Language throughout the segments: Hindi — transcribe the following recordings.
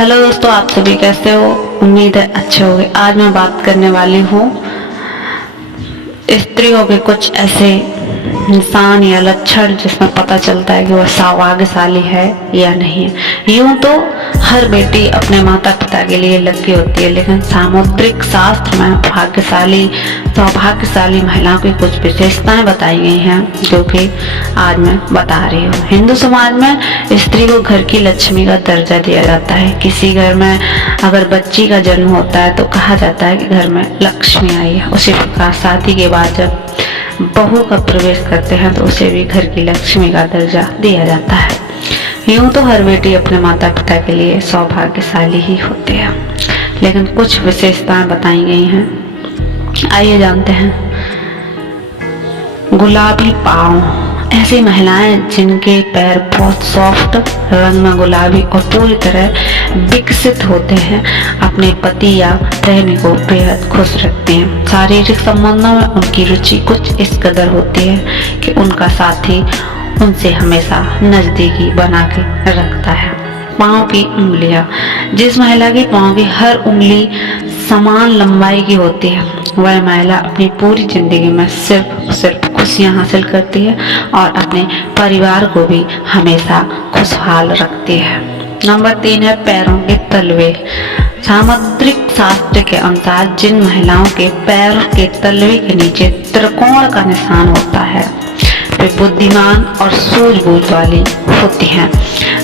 हेलो दोस्तों, आप सभी कैसे हो? उम्मीद है अच्छे होंगे। आज मैं बात करने वाली हूँ स्त्रियों के कुछ ऐसे निशान या लक्षण जिसमें पता चलता है कि वह सौभाग्यशाली है या नहीं है। यूं तो हर बेटी अपने माता पिता के लिए लकी होती है, लेकिन सामुद्रिक शास्त्र में सौभाग्यशाली महिलाओं की कुछ विशेषताएं बताई गई हैं, जो कि आज मैं बता रही हूँ। हिंदू समाज में स्त्री को घर की लक्ष्मी का दर्जा दिया जाता है। किसी घर में अगर बच्ची का जन्म होता है तो कहा जाता है कि घर में लक्ष्मी आई है। उसी प्रकार शादी के बाद जब बहू का प्रवेश करते हैं तो उसे भी घर की लक्ष्मी का दर्जा दिया जाता है। यूं तो हर बेटी अपने माता पिता के लिए सौभाग्यशाली ही होती है, लेकिन कुछ विशेषताएं बताई गई हैं। आइए जानते हैं। गुलाबी पाँव। ऐसी महिलाएं जिनके पैर बहुत सॉफ्ट, रंग में गुलाबी और पूरी तरह विकसित होते हैं, अपने पति या प्रेमी को बेहद खुश रखती हैं। शारीरिक संबंधों में उनकी रुचि कुछ इस कदर होती है कि उनका साथी उनसे हमेशा नजदीकी बना के रखता है। पाँव की उंगलियां। जिस महिला की पाँव की हर उंगली समान लंबाई की होती है, वह महिला अपनी पूरी जिंदगी में सिर्फ खुशियां हासिल करती है और अपने परिवार को भी हमेशा खुशहाल रखती है। नंबर 3 है पैरों के तलवे। सामुद्रिक शास्त्र के अनुसार जिन महिलाओं के पैरों के तलवे के नीचे त्रिकोण का निशान होता है, वे बुद्धिमान और सूझबूझ वाली होती हैं।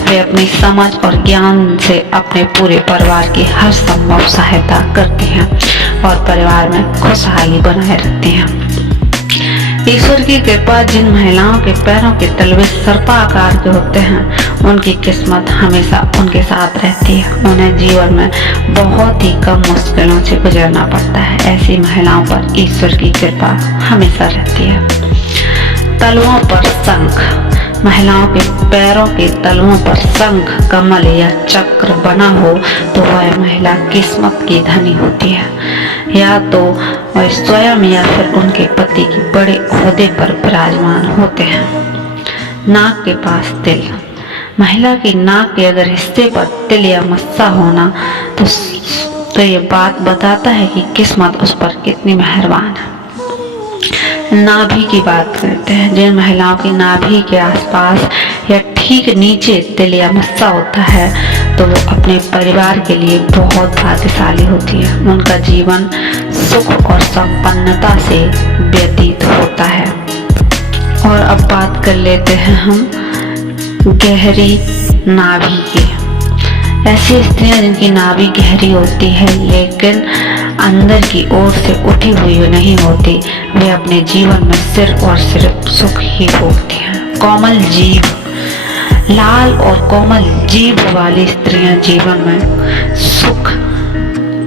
वे अपनी समझ और ज्ञान से अपने पूरे परिवार की हर संभव सहायता करती हैं और परिवार में खुशहाली बनाए रखती हैं। ईश्वर की कृपा। जिन महिलाओं के पैरों के तलवे सर्पाकार के होते हैं, उनकी किस्मत हमेशा उनके साथ रहती है। उन्हें जीवन में बहुत ही कम मुश्किलों से गुजरना पड़ता है। ऐसी महिलाओं पर ईश्वर की कृपा हमेशा रहती है। तलवों पर शंख। महिलाओं के पैरों के तलवों पर शंख, कमल या चक्र बना हो तो वह महिला किस्मत की धनी होती है। या तो वह स्वयं या फिर उनके पति की बड़े ओहदे पर विराजमान होते हैं। नाक के पास तिल। महिला की नाक के अगर हिस्से पर तिल या मस्सा होना तो ये बात बताता है कि किस्मत उस पर कितनी मेहरबान है। नाभि की बात करते हैं। जिन महिलाओं की नाभि के आसपास या ठीक नीचे तिल या मस्सा होता है तो वो अपने परिवार के लिए बहुत भाग्यशाली होती है। उनका जीवन सुख और संपन्नता से व्यतीत होता है। और अब बात कर लेते हैं हम गहरी नाभि की। ऐसी स्त्रियां जिनकी नाभि गहरी होती है लेकिन अंदर की ओर से उठी हुई नहीं होती, वे अपने जीवन में सिर्फ और सिर्फ सुख ही भोगती हैं। कोमल जीभ। लाल और कोमल जीभ वाली स्त्रियां जीवन में सुख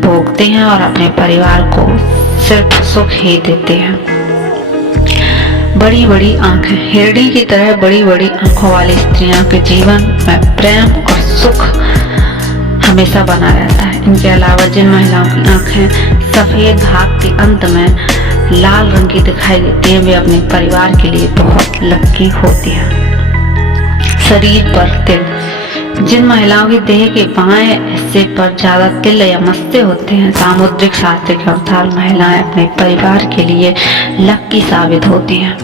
भोगती हैं और अपने परिवार को सिर्फ सुख ही देते हैं। बड़ी बड़ी आंखें। हिरणी की तरह बड़ी बड़ी आंखों वाली स्त्रियों के जीवन में प्रेम और सुख हमेशा बना रहता है। इनके अलावा जिन महिलाओं की आंखें सफेद भाग के अंत में लाल रंग की दिखाई देती है, वे अपने परिवार के लिए बहुत लकी होती हैं। शरीर पर तिल। जिन महिलाओं के देह के बाएं हिस्से पर ज्यादा तिल या मस्से होते हैं, सामुद्रिक शास्त्र के अनुसार महिलाएं अपने परिवार के लिए लकी साबित होती हैं।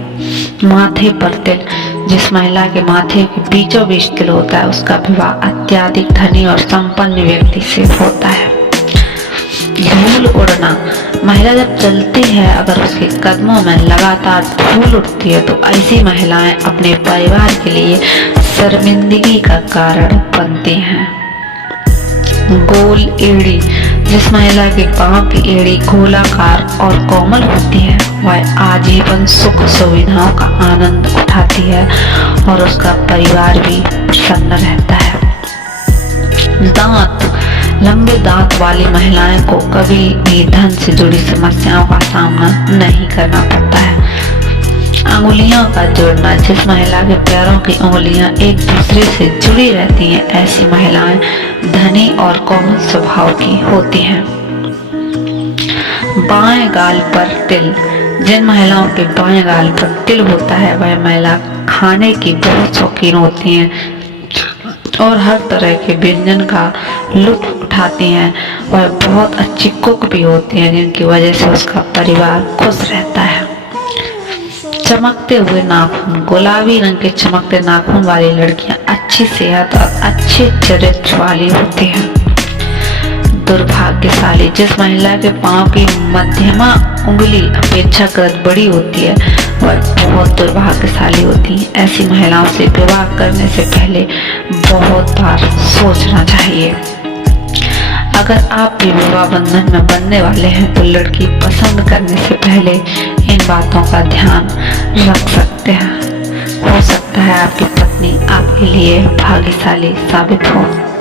माथे पर तिल। जिस महिला के माथे के बीचों बीच तिल होता है, उसका विवाह अत्यधिक धनी और संपन्न व्यक्ति से होता है। धूल उड़ना। महिला जब चलती है, अगर उसके कदमों में लगातार धूल उठती है तो ऐसी महिलाएं अपने परिवार के लिए शर्मिंदगी का कारण बनती हैं। गोल एड़ी। जिस महिला के पांव की एड़ी गोलाकार और कोमल होती है, वह आजीवन सुख सुविधाओं का आनंद उठाती है और उसका परिवार भी प्रसन्न रहता है। दांत। लंबे दांत वाली महिलाएं को कभी भी धन से जुड़ी समस्याओं का सामना नहीं करना पड़ता है। अंगुलियों का जोड़ना। जिस महिला के पैरों की उंगलियां एक दूसरे से जुड़ी रहती हैं, ऐसी महिलाएं धनी और कोमल स्वभाव की होती हैं। बाएं गाल पर तिल। जिन महिलाओं के बाएं गाल पर तिल होता है, वह महिला खाने की बहुत शौकीन होती हैं। और हर तरह के व्यंजन का लुत्फ उठाती हैं। वह बहुत अच्छी कुक भी होती हैं, जिनकी वजह से उसका परिवार खुश रहता है। चमकते हुए नाखून। गुलाबी रंग के चमकते नाखून वाली लड़कियां अच्छी सेहत और अच्छे चरित्र वाली होती हैं। दुर्भाग्यशाली। जिस महिला के पांव की मध्यमा उंगली अपेक्षाकृत बड़ी होती है, वह बहुत दुर्भाग्यशाली होती है। ऐसी महिलाओं से विवाह करने से पहले बहुत बार सोचना चाहिए। अगर आप भी विवाह बंधन में बनने वाले हैं तो लड़की पसंद करने से पहले इन बातों का ध्यान रख सकते हैं। हो सकता है आपकी पत्नी आपके लिए भाग्यशाली साबित हो।